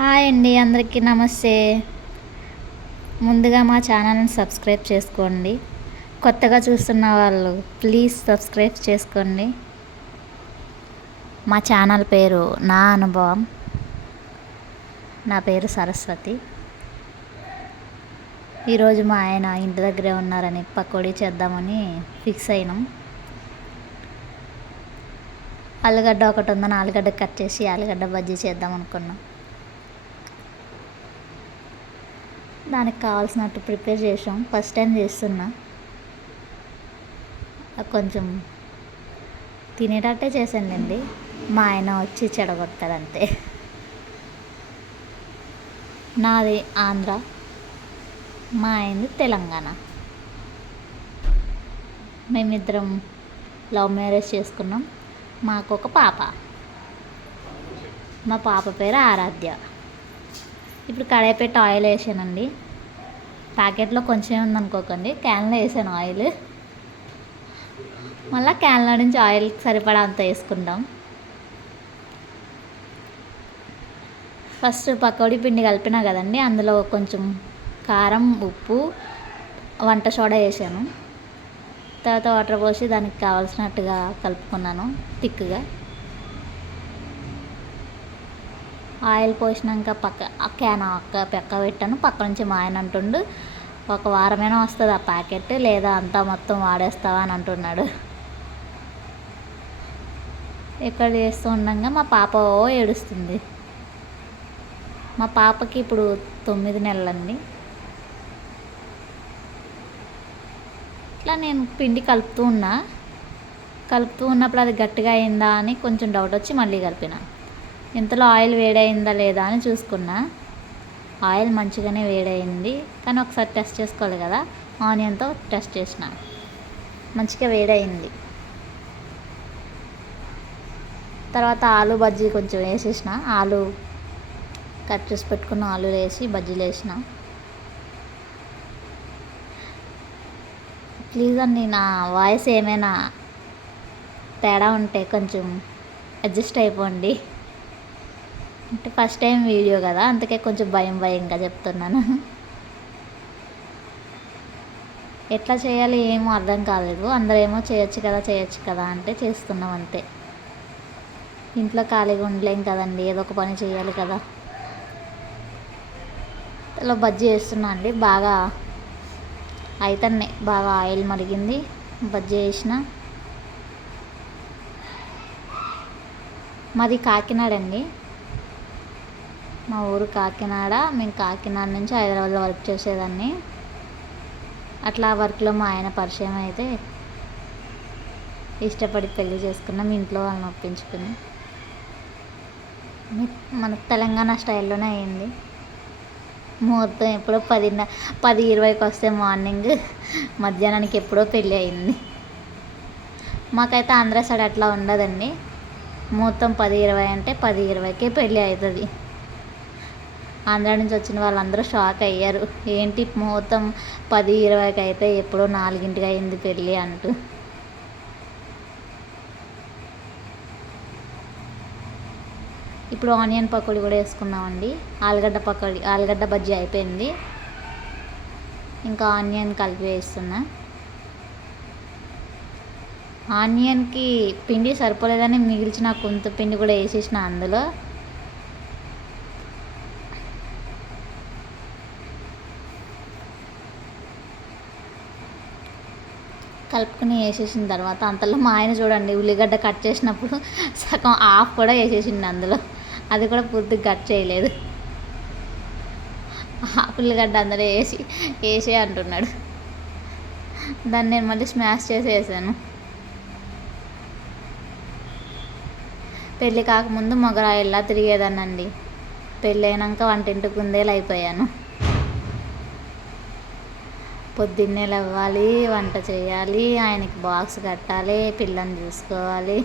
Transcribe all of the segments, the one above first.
Hi అండి, అందరికీ నమస్తే. ముందుగా మా ఛానల్ని సబ్స్క్రైబ్ చేసుకోండి. కొత్తగా చూస్తున్న వాళ్ళు ప్లీజ్ సబ్స్క్రైబ్ చేసుకోండి. మా ఛానల్ పేరు నా అనుభవం. నా పేరు సరస్వతి. ఈరోజు మా ఆయన ఇంటి దగ్గరే ఉన్నారని పకోడీ చేద్దామని ఫిక్స్ అయినాం. ఆలుగడ్డ ఒకటి ఉందని ఆలుగడ్డ కట్ చేసి ఆలుగడ్డ బజ్జీ చేద్దాం అనుకున్నాం. దానికి కావాల్సినట్టు ప్రిపేర్ చేసాం. ఫస్ట్ టైం చేస్తున్నా. కొంచెం తినేటట్టే చేశానులేండి. మా ఆయన వచ్చి చెడగొడతాడు అంతే. నాది ఆంధ్ర, మా ఆయనది తెలంగాణ. మేమిద్దరం లవ్ మ్యారేజ్ చేసుకున్నాం. మాకు ఒక పాప. మా పాప పేరు ఆరాధ్య. ఇప్పుడు కడాయి పెట్టి ఆయిల్ వేసానండి. ప్యాకెట్లో కొంచెం ఉందనుకోకండి, క్యాన్లో వేసాను ఆయిల్. మళ్ళీ క్యాన్లో నుంచి ఆయిల్ సరిపడా అంత వేసుకుంటాం. ఫస్ట్ పకోడీ పిండి కలిపినా కదండి, అందులో కొంచెం కారం, ఉప్పు, వంట సోడా వేసాను. తర్వాత వాటర్ పోసి దానికి కావాల్సినట్టుగా కలుపుకున్నాను థిక్గా. ఆయిల్ పోసినాక క్యాన్ పక్క పెట్టాను. పక్క నుంచి మా ఆయన అంటుండు, ఒక వారమైనా వస్తుంది ఆ ప్యాకెట్, లేదా అంతా మొత్తం వాడేస్తావా అని అంటున్నాడు. ఇక్కడ చేస్తూ ఉండగా మా పాప ఏడుస్తుంది. మా పాపకి ఇప్పుడు 9 నెలలండి. ఇట్లా నేను పిండి కలుపుతూ ఉన్నప్పుడు అది గట్టిగా అయిందా అని కొంచెం డౌట్ వచ్చి మళ్ళీ కలిపిన. ఇంతలో ఆయిల్ వేడైందా లేదా అని చూసుకున్నా. ఆయిల్ మంచిగానే వేడైంది, కానీ ఒకసారి టెస్ట్ చేసుకోవాలి కదా. ఆనియన్తో టెస్ట్ చేసిన, మంచిగా వేడైంది. తర్వాత ఆలు బజ్జీ కొంచెం వేసేసిన. ఆలు కట్ చేసి పెట్టుకున్న ఆలు వేసి బజ్జీలు వేసిన. ప్లీజ్ అండి, నా వాయిస్ ఏమైనా తేడా ఉంటే కొంచెం అడ్జస్ట్ అయిపోండి. అంటే ఫస్ట్ టైం వీడియో కదా, అందుకే కొంచెం భయంగా చెప్తున్నాను. ఎట్లా చేయాలి ఏమో అర్థం కాలేదు. అందరూ ఏమో చేయొచ్చు కదా అంటే చేస్తున్నాం అంతే. ఇంట్లో ఖాళీగా ఉండలేం కదండి, ఏదో ఒక పని చేయాలి కదా. ఇలా బజ్జీ వేస్తున్నా అండి. బాగా బాగా ఆయిల్ మరిగింది. బజ్జీ వేసిన. మాది కాకినాడ అండి. మా ఊరు కాకినాడ. మేము కాకినాడ నుంచి హైదరాబాద్లో వర్క్ చేసేదాన్ని. అట్లా వర్క్లో మా ఆయన పరిచయం అయితే ఇష్టపడి పెళ్లి చేసుకున్నాం. ఇంట్లో వాళ్ళని ఒప్పించుకుని. మన తెలంగాణ స్టైల్లోనే అయింది. ముహూర్తం ఎప్పుడో 10:20కి వస్తే మార్నింగ్, మధ్యాహ్నానికి ఎప్పుడో పెళ్ళి అయింది. మాకైతే ఆంధ్ర సైడ్ అట్లా ఉండదండి. ముహూర్తం 10:20 అంటే 10:20కే పెళ్ళి అవుతుంది. ఆంధ్ర నుంచి వచ్చిన వాళ్ళందరూ షాక్ అయ్యారు, ఏంటి ముహూర్తం 10:20కి అయితే ఎప్పుడో 4ంటికి అయింది పెళ్ళి అంటూ. ఇప్పుడు ఆనియన్ పకోడీ కూడా వేసుకున్నామండి. ఆలుగడ్డ బజ్జీ అయిపోయింది. ఇంకా ఆనియన్ కలిపి వేస్తున్నా. ఆనియన్కి పిండి సరిపోలేదని మిగిల్చిన కొంత పిండి కూడా వేసేసిన అందులో. కలుపుకుని వేసేసిన తర్వాత అంతలో మా ఆయన చూడండి, ఉల్లిగడ్డ కట్ చేసినప్పుడు సగం హాఫ్ కూడా వేసేసింది అందులో. అది కూడా పూర్తిగా కట్ చేయలేదు. ఉల్లిగడ్డ అందులో వేసే అంటున్నాడు. దాన్ని నేను మళ్ళీ స్మాష్ చేసి వేసాను. పెళ్ళి కాకముందు మొగరాయిల్లా తిరిగేదానండి. పెళ్ళి అయినాక వంటింటి కుందేలు అయిపోయాను. పొద్దున్నే లేవాలి, వంట చేయాలి, ఆయనకి బాక్స్ కట్టాలి, పిల్లని చూసుకోవాలి.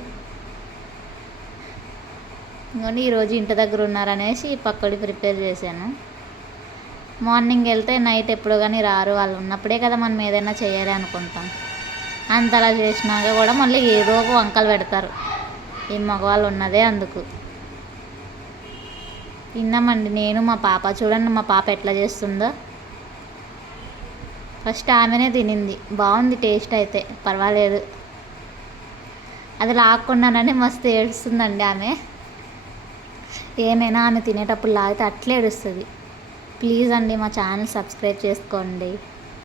ఇంకోండి ఈరోజు ఇంటి దగ్గర ఉన్నారనేసి పకోడీ ప్రిపేర్ చేశాను. మార్నింగ్ వెళ్తే నైట్ ఎప్పుడో కానీ రారు. వాళ్ళు ఉన్నప్పుడే కదా మనం ఏదైనా చేయాలి అనుకుంటాం. అంతలా చేసినాక కూడా మళ్ళీ ఏదో ఒక వంకలు పెడతారు. ఈ మగవాళ్ళు ఉన్నదే అందుకు. తిన్నామండి నేను మా పాప. చూడండి మా పాప ఎట్లా చేస్తుందో. ఫస్ట్ ఆమెనే తినింది. బాగుంది టేస్ట్ అయితే, పర్వాలేదు. అది లాక్కున్నానని మస్తు ఏడుస్తుందండి ఆమె. ఏమైనా ఆమె తినేటప్పుడు లాగితే అట్లే ఏడుస్తుంది. ప్లీజ్ అండి మా ఛానల్ సబ్స్క్రైబ్ చేసుకోండి.